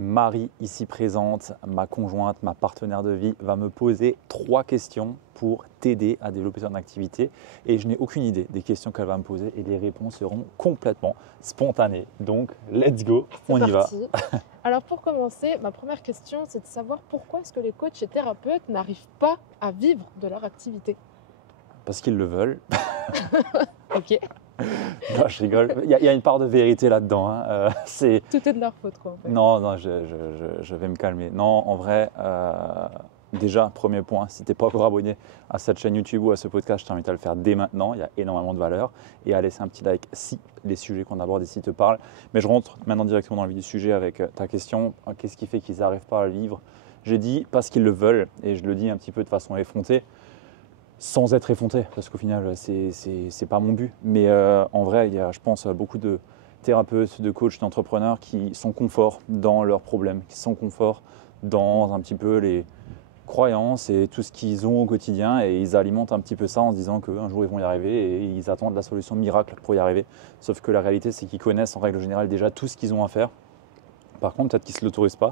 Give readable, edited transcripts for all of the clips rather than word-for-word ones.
Marie, ici présente, ma conjointe, ma partenaire de vie, va me poser 3 questions pour t'aider à développer ton activité. Et je n'ai aucune idée des questions qu'elle va me poser et les réponses seront complètement spontanées. Donc, let's go, C'est on y va. parti. Alors pour commencer, ma première question, c'est de savoir pourquoi est-ce que les coachs et thérapeutes n'arrivent pas à vivre de leur activité. Parce qu'ils le veulent. Ok. Non, je rigole. Il y a une part de vérité là-dedans, hein. Tout est de leur faute, quoi, en fait. Non, je vais me calmer. Non, en vrai, déjà, premier point, si tu n'es pas encore abonné à cette chaîne YouTube ou à ce podcast, je t'invite à le faire dès maintenant. Il y a énormément de valeur. Et à laisser un petit like si les sujets qu'on aborde ici te parlent. Mais je rentre maintenant directement dans le vif du sujet avec ta question. Qu'est-ce qui fait qu'ils n'arrivent pas à le vivre? J'ai dit parce qu'ils le veulent, et je le dis un petit peu de façon effrontée, sans être effronté, parce qu'au final, c'est pas mon but. Mais en vrai, il y a, je pense, beaucoup de thérapeutes, de coachs, d'entrepreneurs qui sont confort dans leurs problèmes, qui sont confort dans un petit peu les croyances et tout ce qu'ils ont au quotidien, et ils alimentent un petit peu ça en se disant qu'un jour ils vont y arriver et ils attendent la solution miracle pour y arriver. Sauf que la réalité, c'est qu'ils connaissent en règle générale déjà tout ce qu'ils ont à faire. Par contre, peut-être qu'ils ne se l'autorisent pas,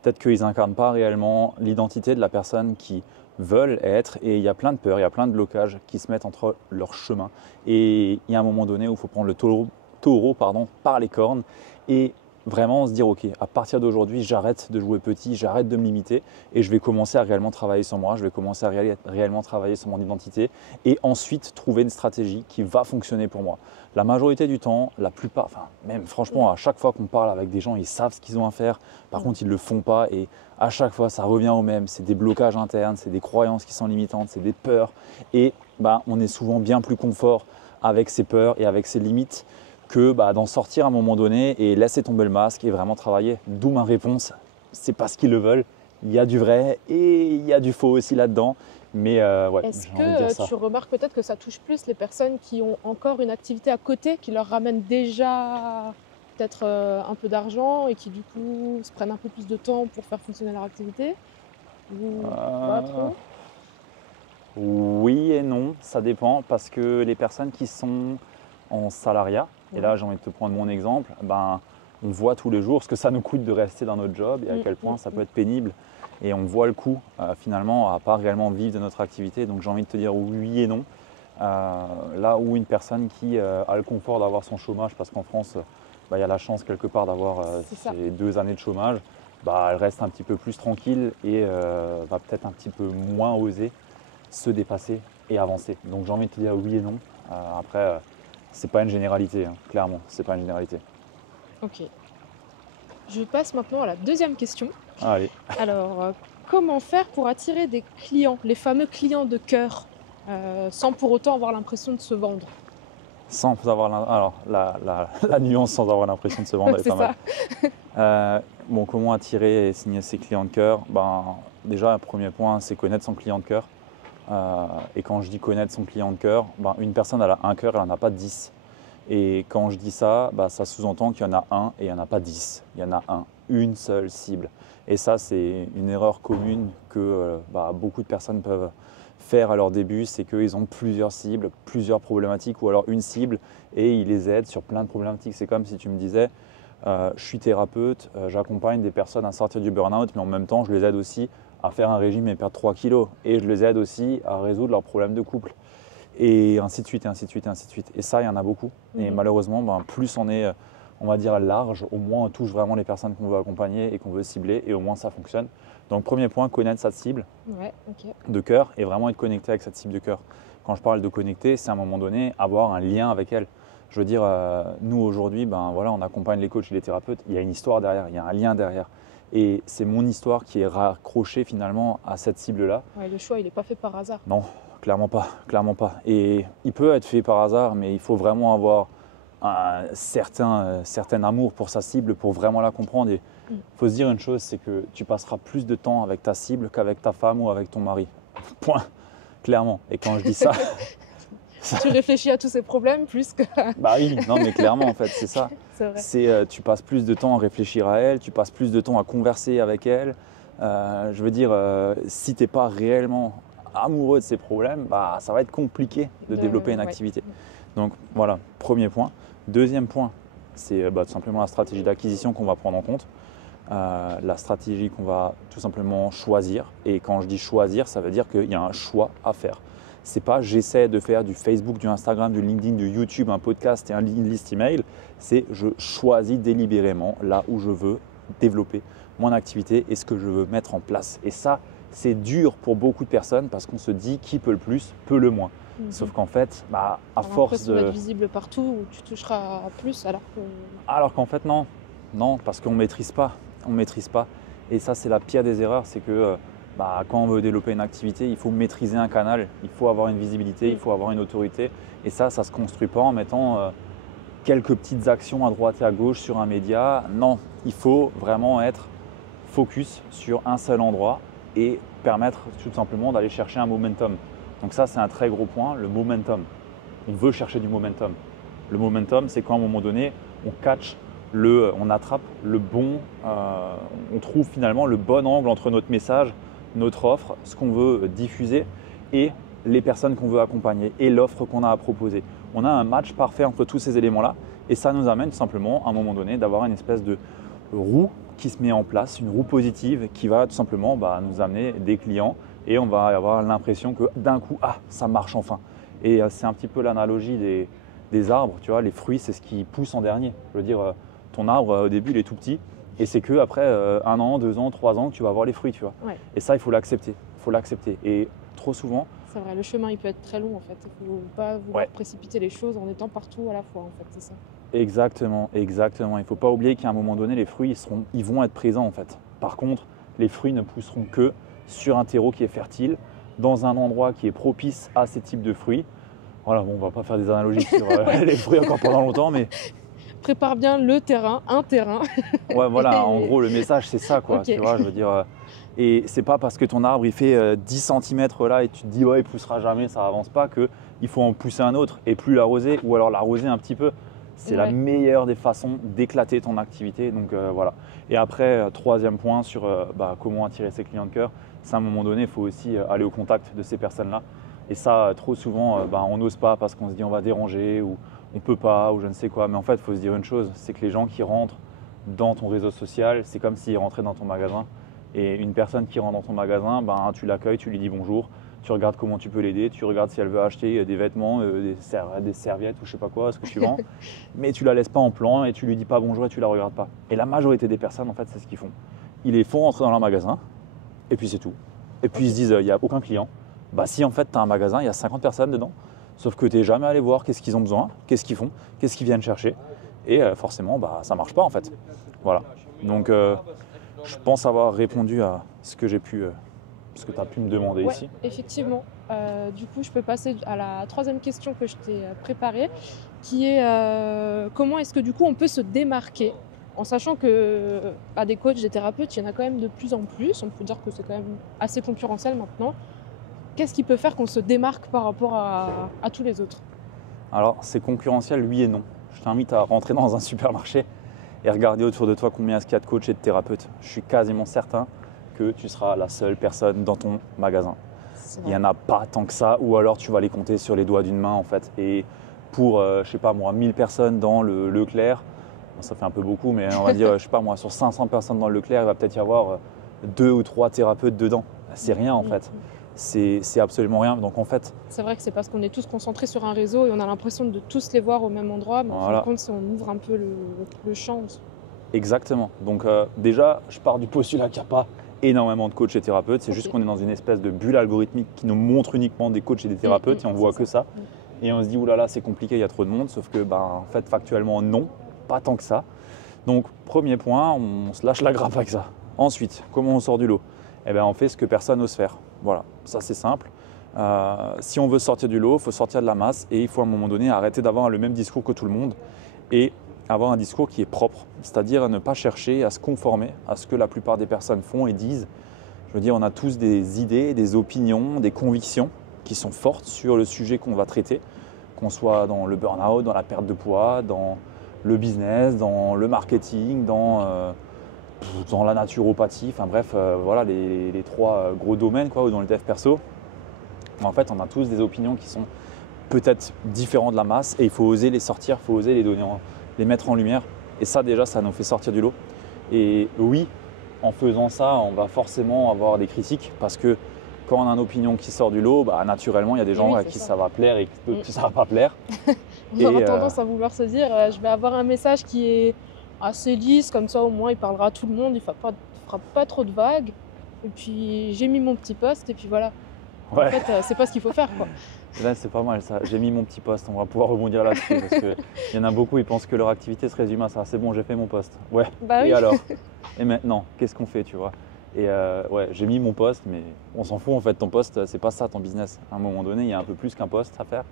peut-être qu'ils n'incarnent pas réellement l'identité de la personne qui veulent être, et il y a plein de peurs, il y a plein de blocages qui se mettent entre leurs chemins. Et il y a un moment donné où il faut prendre le taureau par les cornes et vraiment se dire ok, à partir d'aujourd'hui, j'arrête de jouer petit, j'arrête de me limiter et je vais commencer à réellement travailler sur moi, je vais commencer à réellement travailler sur mon identité et ensuite trouver une stratégie qui va fonctionner pour moi. La majorité du temps, la plupart, enfin même franchement, à chaque fois qu'on parle avec des gens, ils savent ce qu'ils ont à faire, par contre ils ne le font pas et à chaque fois ça revient au même, c'est des blocages internes, c'est des croyances qui sont limitantes, c'est des peurs et on est souvent bien plus confort avec ces peurs et avec ces limites que d'en sortir à un moment donné et laisser tomber le masque et vraiment travailler. D'où ma réponse, c'est parce qu'ils le veulent. Il y a du vrai et il y a du faux aussi là-dedans. Mais ouais, Est-ce j'ai envie de dire que ça. tu remarques peut-être que ça touche plus les personnes qui ont encore une activité à côté, qui leur ramène déjà peut-être un peu d'argent et qui du coup se prennent un peu plus de temps pour faire fonctionner leur activité? Ou pas Euh, trop? oui et non, ça dépend parce que les personnes qui sont en salariat, et Ouais. là j'ai envie de te prendre mon exemple, on voit tous les jours ce que ça nous coûte de rester dans notre job et à quel point ça peut être pénible. Et on voit le coût finalement à pas réellement vivre de notre activité. Donc j'ai envie de te dire oui et non. Là où une personne qui a le confort d'avoir son chômage, parce qu'en France, il y a la chance quelque part d'avoir C'est ça. ces 2 années de chômage, elle reste un petit peu plus tranquille et va peut-être un petit peu moins oser se dépasser et avancer. Donc j'ai envie de te dire oui et non. Après, c'est pas une généralité, hein, clairement, c'est pas une généralité. Ok. Je passe maintenant à la deuxième question. Allez, Alors, comment faire pour attirer des clients, les fameux clients de cœur, sans pour autant avoir l'impression de se vendre? sans avoir alors, la nuance sans avoir l'impression de se vendre, elle est C'est pas mal. ça. Comment attirer et signer ses clients de cœur? Déjà, un premier point, c'est connaître son client de cœur. Et quand je dis connaître son client de cœur, une personne elle a un cœur, elle n'en a pas 10. Et quand je dis ça, ça sous-entend qu'il y en a un et il n'y en a pas 10. Il y en a un, une seule cible. Et ça, c'est une erreur commune que beaucoup de personnes peuvent faire à leur début, c'est qu'ils ont plusieurs cibles, plusieurs problématiques, ou alors une cible, et ils les aident sur plein de problématiques. C'est comme si tu me disais, je suis thérapeute, j'accompagne des personnes à sortir du burn-out, mais en même temps, je les aide aussi à faire un régime et perdre 3 kilos. Et je les aide aussi à résoudre leurs problèmes de couple. Et ainsi de suite, et ainsi de suite, et ainsi de suite. Et ça, il y en a beaucoup. Et malheureusement, plus on est, on va dire, large, au moins on touche vraiment les personnes qu'on veut accompagner et qu'on veut cibler, et au moins ça fonctionne. Donc premier point, connaître sa cible Ouais, ok. de cœur et vraiment être connecté avec cette cible de cœur. Quand je parle de connecter, c'est à un moment donné avoir un lien avec elle. Je veux dire, nous aujourd'hui, on accompagne les coachs et les thérapeutes, il y a une histoire derrière, il y a un lien derrière. Et c'est mon histoire qui est raccrochée finalement à cette cible-là. Ouais, le choix, il n'est pas fait par hasard. Non, clairement pas, clairement pas. Et il peut être fait par hasard, mais il faut vraiment avoir un certain amour pour sa cible pour vraiment la comprendre. Et il faut se dire une chose, c'est que tu passeras plus de temps avec ta cible qu'avec ta femme ou avec ton mari. Point, clairement. Et quand je dis ça, Tu réfléchis à tous ces problèmes plus que... bah oui, non mais clairement en fait, c'est ça. C'est vrai. C'est tu passes plus de temps à réfléchir à elle, tu passes plus de temps à converser avec elle. Je veux dire, si tu n'es pas réellement amoureux de ces problèmes, ça va être compliqué de développer une Ouais. activité. Donc voilà, premier point. Deuxième point, c'est tout simplement la stratégie d'acquisition qu'on va prendre en compte. la stratégie qu'on va tout simplement choisir. Et quand je dis choisir, ça veut dire qu'il y a un choix à faire. C'est pas j'essaie de faire du Facebook, du Instagram, du LinkedIn, du YouTube, un podcast et une liste email. C'est je choisis délibérément là où je veux développer mon activité et ce que je veux mettre en place. Et ça, c'est dur pour beaucoup de personnes parce qu'on se dit qui peut le plus, peut le moins. Sauf qu'en fait, à force de… être visible partout où tu toucheras plus Alors qu'en fait, non. Non, parce qu'on ne maîtrise pas. On maîtrise pas. Et ça, c'est la pire des erreurs, c'est que quand on veut développer une activité, il faut maîtriser un canal, il faut avoir une visibilité, il faut avoir une autorité. Et ça ne se construit pas en mettant quelques petites actions à droite et à gauche sur un média. Non, il faut vraiment être focus sur un seul endroit et permettre tout simplement d'aller chercher un momentum. Donc ça, c'est un très gros point, le momentum. On veut chercher du momentum. Le momentum, c'est quand à un moment donné, on attrape le bon, on trouve finalement le bon angle entre notre message, notre offre, ce qu'on veut diffuser et les personnes qu'on veut accompagner et l'offre qu'on a à proposer. On a un match parfait entre tous ces éléments-là et ça nous amène tout simplement à un moment donné d'avoir une espèce de roue qui se met en place, une roue positive qui va tout simplement nous amener des clients et on va avoir l'impression que d'un coup, ça marche enfin. Et c'est un petit peu l'analogie des arbres, tu vois, les fruits, c'est ce qui pousse en dernier. Je veux dire, ton arbre, au début, il est tout petit et c'est qu'après 1 an, 2 ans, 3 ans, tu vas avoir les fruits, tu vois. Ouais. Et ça, il faut l'accepter. Et trop souvent… C'est vrai, le chemin, il peut être très long en fait. Il ne faut pas vouloir précipiter les choses en étant partout à la fois, en fait, c'est ça. Exactement. Il ne faut pas oublier qu'à un moment donné, les fruits, ils vont être présents en fait. Par contre, les fruits ne pousseront que sur un terreau qui est fertile, dans un endroit qui est propice à ces types de fruits. Voilà, bon, on ne va pas faire des analogies sur les fruits encore pendant longtemps, mais… Prépare bien le terrain, un terrain. Ouais, voilà, en gros, le message, c'est ça, quoi. Okay. Tu vois, je veux dire… Et c'est pas parce que ton arbre, il fait 10 cm là et tu te dis, ouais, il poussera jamais, ça avance pas, qu'il faut en pousser un autre et plus l'arroser, ou alors l'arroser un petit peu. C'est la meilleure des façons d'éclater ton activité. Donc voilà. Et après, troisième point sur comment attirer ses clients de cœur, c'est à un moment donné, il faut aussi aller au contact de ces personnes-là. Et ça, trop souvent, on n'ose pas parce qu'on se dit on va déranger ou on peut pas ou je ne sais quoi. Mais en fait, il faut se dire une chose, c'est que les gens qui rentrent dans ton réseau social, c'est comme s'ils rentraient dans ton magasin. Et une personne qui rentre dans ton magasin, tu l'accueilles, tu lui dis bonjour. Tu regardes comment tu peux l'aider, tu regardes si elle veut acheter des vêtements, des serviettes ou je sais pas quoi, ce que tu vends. Mais tu la laisses pas en plan et tu lui dis pas bonjour et tu la regardes pas. Et la majorité des personnes, en fait, c'est ce qu'ils font. Ils les font rentrer dans leur magasin et puis c'est tout. Et puis ils se disent, il n'y a aucun client. Si en fait, tu as un magasin, il y a 50 personnes dedans, sauf que tu n'es jamais allé voir qu'est-ce qu'ils ont besoin, qu'est-ce qu'ils font, qu'est-ce qu'ils viennent chercher. Et forcément, ça marche pas en fait. Voilà. Donc, je pense avoir répondu à ce que j'ai pu… ce que tu as pu me demander ici. Effectivement. Du coup, je peux passer à la troisième question que je t'ai préparée, qui est comment est-ce que du coup on peut se démarquer en sachant que des coachs, des thérapeutes, il y en a quand même de plus en plus. On peut dire que c'est quand même assez concurrentiel maintenant. Qu'est-ce qui peut faire qu'on se démarque par rapport à tous les autres? Alors, c'est concurrentiel, oui et non. Je t'invite à rentrer dans un supermarché et regarder autour de toi combien est-ce qu'il y a de coachs et de thérapeutes. Je suis quasiment certain que tu seras la seule personne dans ton magasin. Il n'y en a pas tant que ça, ou alors tu vas les compter sur les doigts d'une main en fait. Et pour, je sais pas moi, 1000 personnes dans le Leclerc, ça fait un peu beaucoup, mais on va dire, je sais pas moi, sur 500 personnes dans le Leclerc, il va peut-être y avoir 2 ou 3 thérapeutes dedans. C'est rien en fait. C'est absolument rien. Donc en fait… C'est vrai que c'est parce qu'on est tous concentrés sur un réseau et on a l'impression de tous les voir au même endroit, mais en fin de compte, si on ouvre un peu le champ. Exactement. Donc déjà, je pars du postulat qu'il n'y a pas énormément de coachs et thérapeutes. C'est juste qu'on est dans une espèce de bulle algorithmique qui nous montre uniquement des coachs et des thérapeutes et on voit que ça. Et on se dit, oulala, c'est compliqué, il y a trop de monde. Sauf que, en fait, factuellement, non, pas tant que ça. Donc, premier point, on se lâche la grappe avec ça. Ensuite, comment on sort du lot? On fait ce que personne n'ose faire. Voilà, ça c'est simple. Si on veut sortir du lot, il faut sortir de la masse et il faut à un moment donné arrêter d'avoir le même discours que tout le monde et avoir un discours qui est propre, c'est-à-dire ne pas chercher à se conformer à ce que la plupart des personnes font et disent. Je veux dire, on a tous des idées, des opinions, des convictions qui sont fortes sur le sujet qu'on va traiter, qu'on soit dans le burn-out, dans la perte de poids, dans le business, dans le marketing, dans la naturopathie, enfin bref, voilà les 3 gros domaines ou dans le dev perso. En fait, on a tous des opinions qui sont peut-être différentes de la masse et il faut oser les sortir, il faut oser les mettre en lumière. Et ça déjà, ça nous fait sortir du lot. Et oui, en faisant ça, on va forcément avoir des critiques parce que quand on a une opinion qui sort du lot, bah, naturellement, il y a des gens Oui, à c'est qui ça. ça va plaire et que ça va pas plaire. On aura Et tendance à vouloir se dire je vais avoir un message qui est assez lisse, comme ça au moins il parlera à tout le monde, il fera pas trop de vagues. Et puis j'ai mis mon petit post et puis voilà. En ouais, fait, c'est pas ce qu'il faut faire quoi. là c'est pas mal ça. J'ai mis mon petit post, on va pouvoir rebondir là-dessus parce qu'il y en a beaucoup, ils pensent que leur activité se résume à ça. C'est bon, j'ai fait mon post. Ouais, Bah et oui. alors? Et maintenant, qu'est-ce qu'on fait, tu vois? Et ouais, j'ai mis mon post, mais on s'en fout en fait, ton post, c'est pas ça ton business. À un moment donné, il y a un peu plus qu'un post à faire.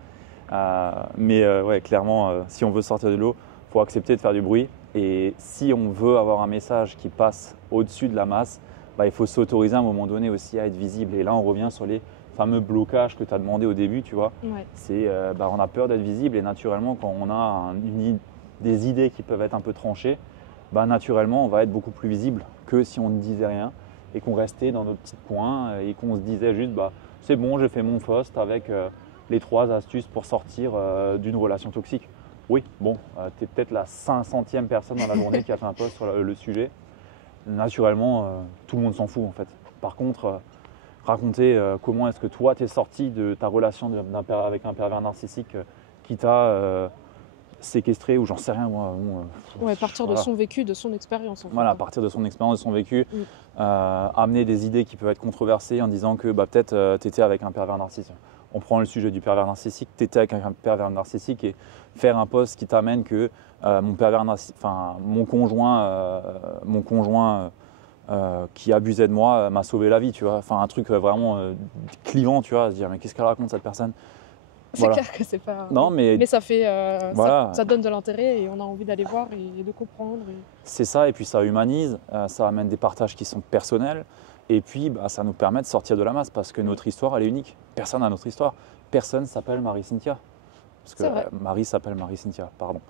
Ouais, clairement, si on veut sortir du lot, il faut accepter de faire du bruit. Et si on veut avoir un message qui passe au-dessus de la masse, bah, il faut s'autoriser à un moment donné aussi à être visible. Et là, on revient sur les fameux blocages que tu as demandé au début, tu vois. Ouais. C'est, on a peur d'être visible et naturellement, quand on a des idées qui peuvent être un peu tranchées, bah, naturellement, on va être beaucoup plus visible que si on ne disait rien et qu'on restait dans nos petits coins et qu'on se disait juste, bah, c'est bon, j'ai fait mon post avec les 3 astuces pour sortir d'une relation toxique. Oui, bon, tu es peut-être la 500e personne dans la journée qui a fait un post sur le sujet. Naturellement, tout le monde s'en fout en fait. Par contre, raconter comment est-ce que toi tu es sorti de ta relation avec un pervers narcissique qui t'a séquestré ou j'en sais rien moi. Bon, Ouais, partir de voilà. son vécu, de son expérience en fait. Voilà, à partir de son expérience, de son vécu, Mm. amener des idées qui peuvent être controversées en disant que bah, peut-être tu étais avec un pervers narcissique. On prend le sujet du pervers narcissique, tu étais avec un pervers narcissique et faire un post qui t'amène que mon conjoint qui abusait de moi m'a sauvé la vie, tu vois. Enfin, un truc vraiment clivant, tu vois, à se dire mais qu'est-ce qu'elle raconte cette personne? C'est Voilà. clair que c'est pas. Non, mais ça fait. voilà. Ça donne de l'intérêt et on a envie d'aller voir et de comprendre. C'est ça, et puis ça humanise, ça amène des partages qui sont personnels, et puis bah, ça nous permet de sortir de la masse, parce que notre histoire, elle est unique. Personne n'a notre histoire. Personne s'appelle Marie-Cynthia. Parce que C'est vrai. Marie s'appelle Marie-Cynthia, pardon.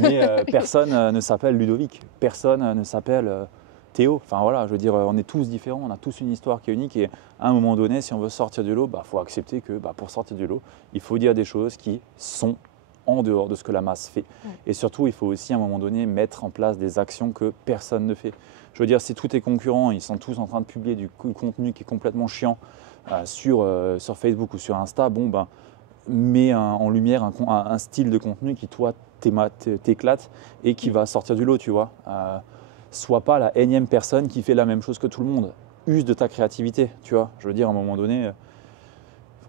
Mais personne ne s'appelle Ludovic. Personne ne s'appelle Théo. Enfin voilà, je veux dire, on est tous différents, on a tous une histoire qui est unique, et à un moment donné, si on veut sortir du lot, bah, faut accepter que pour sortir du lot, il faut dire des choses qui sont en dehors de ce que la masse fait. Ouais. Et surtout, il faut aussi à un moment donné mettre en place des actions que personne ne fait. Je veux dire, si tous tes concurrents, ils sont tous en train de publier du contenu qui est complètement chiant sur Facebook ou sur Insta, bon ben, mets en lumière un style de contenu qui, toi, t'éclate et qui va sortir du lot, tu vois. Sois pas la énième personne qui fait la même chose que tout le monde. Use de ta créativité, tu vois. Je veux dire, à un moment donné,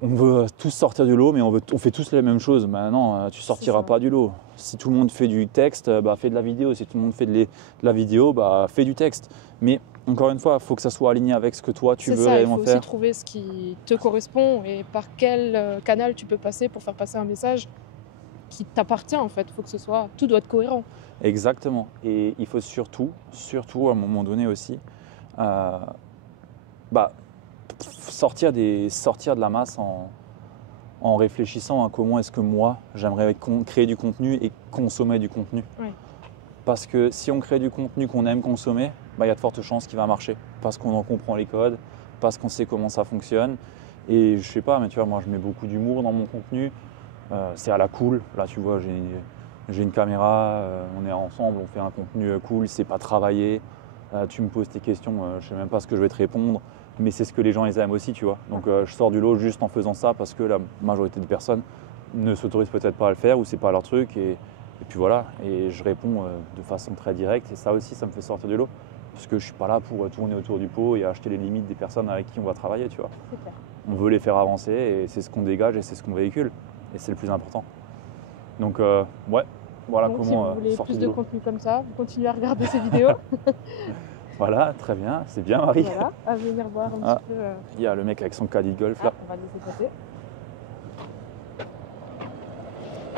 on veut tous sortir du lot, mais on fait tous les mêmes choses. Maintenant, tu sortiras pas du lot. Si tout le monde fait du texte, fais de la vidéo. Si tout le monde fait de la vidéo, fais du texte. Mais encore une fois, il faut que ça soit aligné avec ce que toi, tu veux réellement faire. Il faut aussi trouver ce qui te correspond et par quel canal tu peux passer pour faire passer un message qui t'appartient en fait. Il faut que tout doit être cohérent. Exactement. Et il faut surtout à un moment donné aussi, sortir de la masse en réfléchissant à comment est-ce que moi, j'aimerais créer du contenu et consommer du contenu. Oui. Parce que si on crée du contenu qu'on aime consommer, il y a de fortes chances qu'il va marcher. Parce qu'on en comprend les codes, parce qu'on sait comment ça fonctionne. Et je sais pas, mais tu vois, moi je mets beaucoup d'humour dans mon contenu. C'est à la cool. Là, tu vois, j'ai une caméra, on est ensemble, on fait un contenu cool, c'est pas travaillé. Tu me poses tes questions, je sais même pas ce que je vais te répondre. Mais c'est ce que les gens ils aiment aussi, tu vois. Donc je sors du lot juste en faisant ça parce que la majorité des personnes ne s'autorisent peut-être pas à le faire ou c'est pas leur truc. Et puis voilà, et je réponds de façon très directe et ça aussi, ça me fait sortir du lot. Parce que je suis pas là pour tourner autour du pot et acheter les limites des personnes avec qui on va travailler, tu vois. C'est clair. On veut les faire avancer et c'est ce qu'on dégage et c'est ce qu'on véhicule. Et c'est le plus important. Donc ouais, voilà. Donc, comment si vous voulez sortir plus du de lot. contenu comme ça, vous continuez à regarder ces vidéos. Voilà, très bien, c'est bien Marie. Voilà, à venir voir un petit peu. Il y a le mec avec son caddie de golf là. On va laisser passer.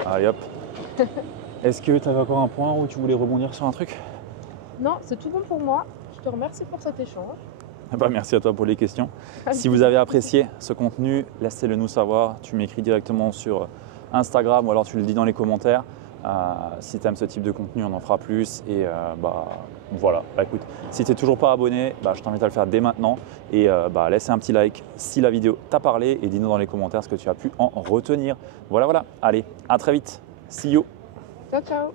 Allez hop. Est-ce que tu avais encore un point où tu voulais rebondir sur un truc? Non, c'est tout bon pour moi. Je te remercie pour cet échange. Merci à toi pour les questions. Si vous avez apprécié ce contenu, laissez-le nous savoir. Tu m'écris directement sur Instagram ou alors tu le dis dans les commentaires. Si tu aimes ce type de contenu, on en fera plus. Et voilà, écoute, si tu n'es toujours pas abonné, je t'invite à le faire dès maintenant. Et laissez un petit like si la vidéo t'a parlé et dis-nous dans les commentaires ce que tu as pu en retenir. Voilà, allez, à très vite. See you. Ciao, ciao.